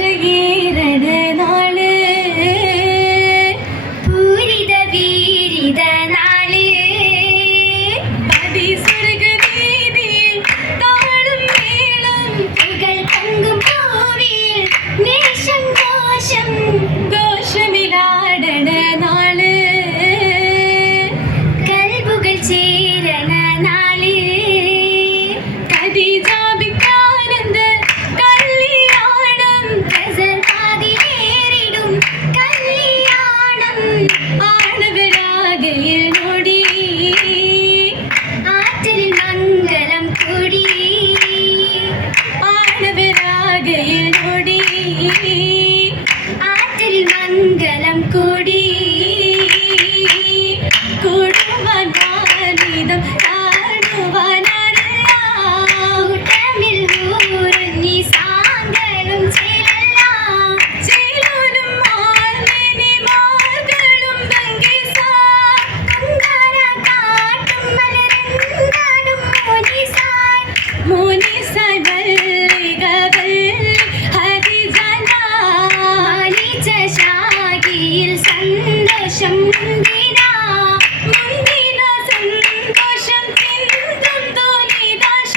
വർഷകീരണ നാള് പൂരിത വീരിത നാള് പതിസ്വർഗവീതിയിൽ താളം മേളം പുകൾ തങ്കും പൂവിൽ നേശം ഘോഷം ഘോഷമിലാടണ നാള് കൽബുകൾ ചേരണ നാള് കതിജാബിക്കാനന്ദ കല്യാണം കസർവാതിലേറിടും കല്യാണം ആണവരാകയിൽ നൊടി ആറ്റലിൽ മംഗളം കൂടി ആണവരാകയിൽ നൊടി ആറ്റലിൽ മംഗളം കൂടി കൂടുവാൻ വാനിതം സന്തോഷം മുന്തിന സന്തോഷം ചിന്തും തോന്നിദാശ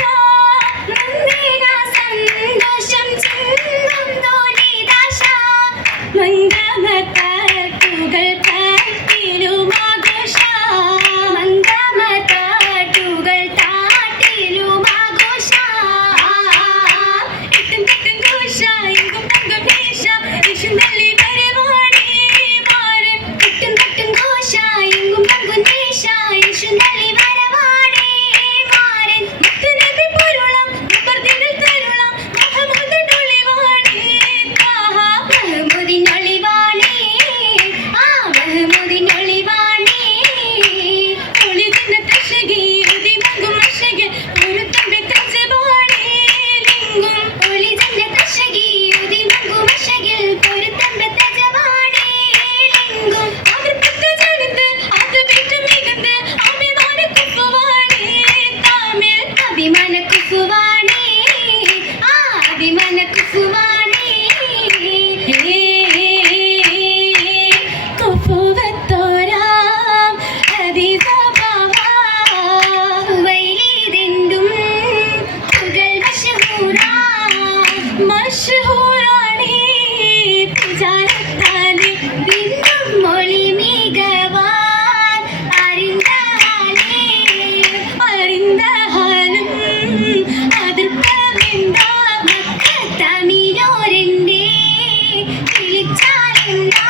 മുന്തിന സന്തോഷം ചിന്തും തോന്നിദാശ മംഗമതട്ടുകൾ താട്ടിലുമാഘോഷ മംഗമതട്ടുകൾ താട്ടിലുമാഘോഷ ഇട്ടും തട്ടും ഘോഷ എങ്കും തങ്കും ദേശ യേശുന്തള്ളി വരവാണി മാരൻ ഇട്ടും തട്ടും ഘോഷ എങ്കും തങ്കും ദേശ യേശുന്തള്ളി വരവാണി മാരൻ മുത്തുനബി പൊരുളം മുബർദിനിൽ തരുളം മഹമൂദിനൊളിവാണി താഹ മഹമൂദിനൊളിവാണി മഹമൂദിനൊളിവാണി ഒളിതിന തശകി ഉദി മങ്കും മശകി പൊരുത്തമ്പെ തജവാണി ലിംഗും ഒളിതിന തശകി ഉദി മങ്കും മശകിൽ പൊരുത്തമ്പെ തജവാണി ലിംഗും അതിർപ്പത്ത ജനിത് അത് വിട്ട് മികുന്ന് അഭിമാന കുഫുവാണി താമിൽ അഭിമാന കുഫുവാണി അഭിമാന കുഫുവാണി കുഫുവത്തോരാം അതിസഭാവാ വൈലിതെണ്ടും പുകൾ മഷഹൂറാണി പുജാരത്താലെ ബിന്ദും മൊഴി മികവാൻ അറിന്തഹാലും അതിർപ്പമെന്താ തമിഴോരെന്റെ വിളിച്ചാലെന്താ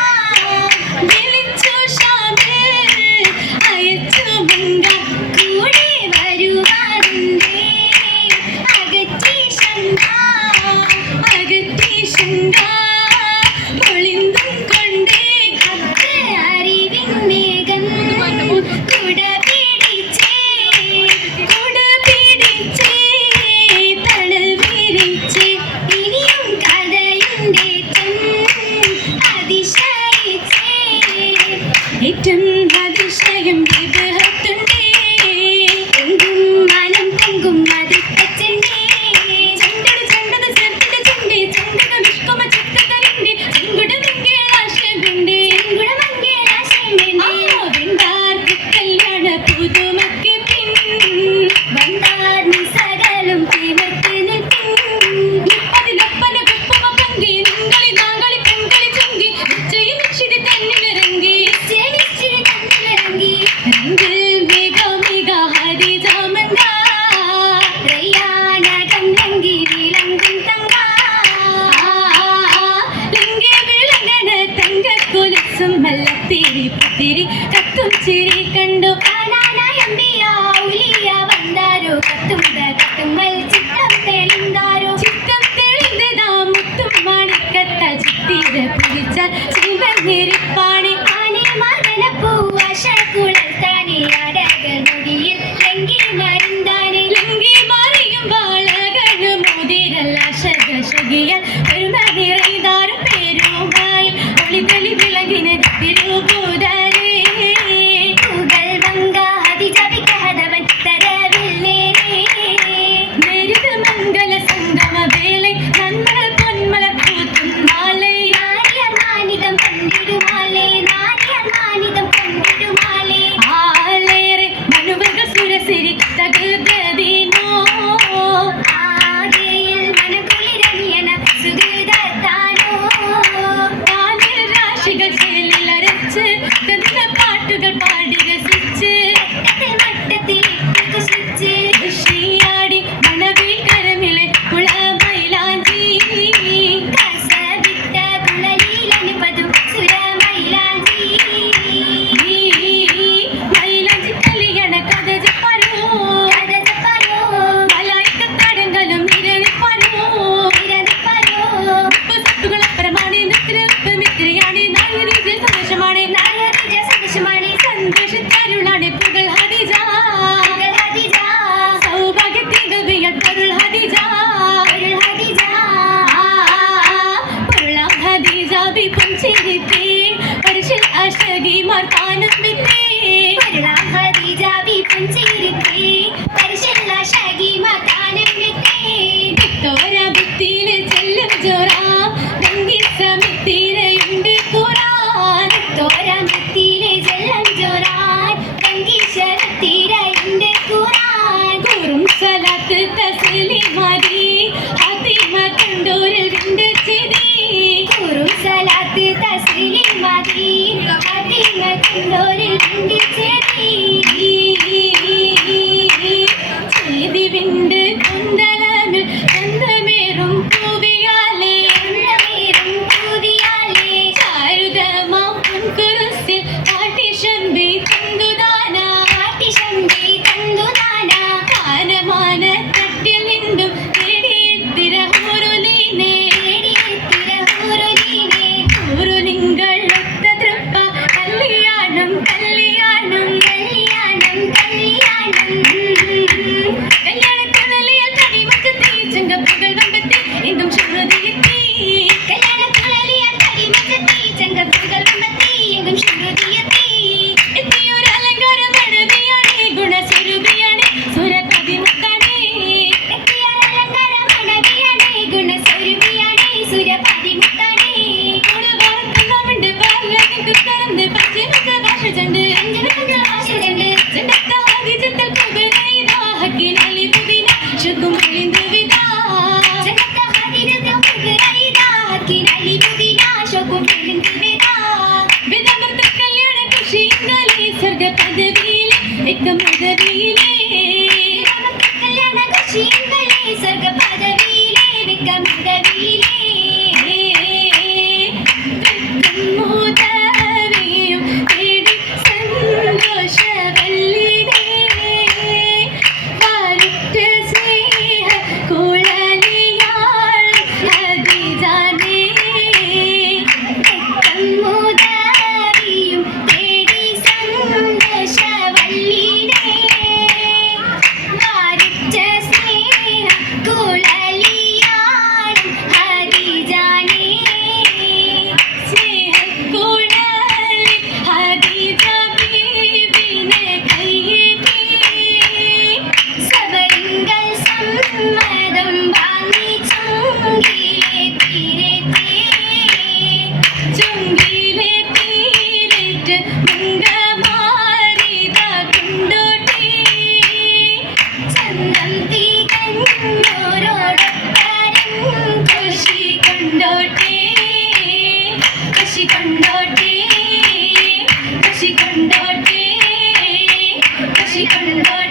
വിളിച്ചു ഷാമിൽ അയച്ചു മങ്ക കൂടെ വരുവാറുണ്ടേ അകറ്റി ശങ്ക ഒളിന്തും കൊണ്ടേ കത്ത് അറിവിൻ മേഘം കുട പിടിച്ചേ തണൽ വിരിച്ചേ ഇനിയും കഥയുണ്ടേറ്റം അതിശയിച്ചേ ഏറ്റവും അതിശയം വിഗ്രഹത്തുണ്ടേ എങ്കും മനം പൊങ്കും മതിപ്പച്ചണ്ടേ ചണ്ടട് ചണ്ടത് ചെറുത്തിട്ട് ചണ്ടേ ചണ്ടക വിഷ്കുമ ചിത്തകരിണ്ടേ ചെങ്കുടമങ്കേലാശയുണ്ടേ ചെങ്കുടമങ്കേലാശയുണ്ടേ വെണ്ടാർക്ക് കല്യാണ പുതുമക്ക് പിൻ വണ്ടാർ നിസകലും തിമർത്ത് നിൽക്കും മുപ്പതിലൊപ്പന കുപ്പുമ പൊങ്കി നിങ്ങളി നാങ്ങളി പെങ്കളി ചൊങ്കി നിശ്ചയി നിശ്ചിതി തന്നിലിറങ്ങി രംഗിൽ മിക മിക ഹരിജാമങ്ക റയ്യാനകം രംഗി വിളങ്കും തങ്ക രംഗി വിളങ്ങണ തങ്ക കൊലുസും മല്ലത്തിരി പുത്തിരി കത്തും ചിരി കണ്ടു കാണാനായമ്പിയ ഉലിയ വന്നാരോ കത്തുമ്പൽ ചിത്തം തെളിന്താരോ ചിത്തം തെളിന്തതാ മുത്തും മാണിക്കത്ത ചിത്തിര പിടിച്ച ശിവനിരിപ്പാണി ആനെ മകന പൂവാശ കുളത്താനെ അടകൾ നൊടിയിൽ ലങ്കി മരുന്താനെ ലങ്കി മറിയും വാളകന് മോതിരല്ലാശകിയൽ ഒരുമ നിറൈതാരും പേരുമായി ഒളികളി വിളകിന തിരുപൂരേ പൂകൾ മങ്ക അതിജവിക്കഹതവൻ തരവില്ലേനേ നേരിത് മംഗല സംഗമ വേളை നന്മ പൊന്മല പൂത്തുന്ന താനം വിത്തേ ഖദീജ ബി പുഞ്ചിരിത്തേ പരിശല്ല ഷഗീമ താനം വിത്തേ തോര ഭിത്തിയിലെ ചെല്ലം ജോറാ ഗംഗി സമിത്തിരയുണ്ട് ഖുർആൻ തോര ഭിത്തിയിലെ ചെല്ലം ജോറാ ഗംഗി ശരത്തിരയുണ്ട് ഖുർആൻ കുറും സലാത്ത് തസ്ലീമാരി ഫാത്തിമ കണ്ടൂരിൽ ഉണ്ട് ചിരി കുറും സലാത്ത് തസ്ലീമാരി ഫാത്തിമ കണ്ടൂരിൽ ഉണ്ട് ചിരി ചെയ്തിവിണ്ട് കുന്തലമിൽ ചന്തമേറും പൂവിയാലേ ചാരുതമാം കുരുസിൽ കാട്ടിശമ്പി തന്തുദാന കാനമാന തട്ടിൽ നിന്നും തേടിയെത്തിര ഊരുലീനെ ഊരുലിങ്കൾ ഒത്ത തൃപ്പ കല്യാണം കല്യാണത്തിനലിയ തടിമച്ചത്തി ചെങ്കപ്പുകൾ വമ്പത്തി എങ്കും ശ്രുതിയെത്തി ചെങ്കപ്പുകൾ വമ്പത്തി എങ്കും ശ്രുതിയെത്തി എത്തിയൊരു അലങ്കാര മടവിയാണേ ഗുണസ്വരൂപിയാണേ സുരപതിമുത്താണേ സുരപതിമുത്താണേ കുളവാർത്തുന്നുണ്ട് പാർലമെന്റ് കറന്ന് പഞ്ചമിക ഭാഷ ചണ്ട് ചെണ്ടത്താതിജത്തൽ കുബരൈദാ ഹക്കിൻ അലി പുദിന ശുകും വിളിന്ദുവിദാ ചെണ്ടത്താതിജത്തൽ കുബരൈദാ ഹക്കിൻ അലി പുദിന ശുകും വിളിന്ദുവിദാ വിദമർത്ത കല്യാണ ഖുഷി ഇന്നലെ സ്വർഗ പദവിയിലെ എക്ക പദവിയിലെ വിദമർത്ത കല്യാണ ഖുഷി ഇന്നലെ സ്വർഗ പദവിയിലെ എക്ക പദവിയിലെ മൂതവിയും തേടി സന്തോഷവല്ലിനെ വാരിട്ട സ്നേഹ കുഴലിയാൾ ഖദീജാനെ മൂതവിയും തേടി സന്തോഷവല്ലിനെ വാരിട്ട സ്നേഹ കുഴലിയാൾ ഖദീജാനെ സ്നേഹക്കുഴലിൽ ഖദീജ ബീവിനെ കയ്യേറ്റി സബരിങ്കൽ സമ്മതം വാങ്ങി ചുങ്കിലെ തീരേറ്റ് മുങ്കമാരിത കൊണ്ടോട്ടി ചന്തം തീകഞ്ഞോരോടൊപ്പരം കൃഷി കൊണ്ടോട്ടേ കൃഷി കൊണ്ടോട്ടേ കൃഷി കൊണ്ടോട്ടേ കൃഷി കൊണ്ടോട്ടേ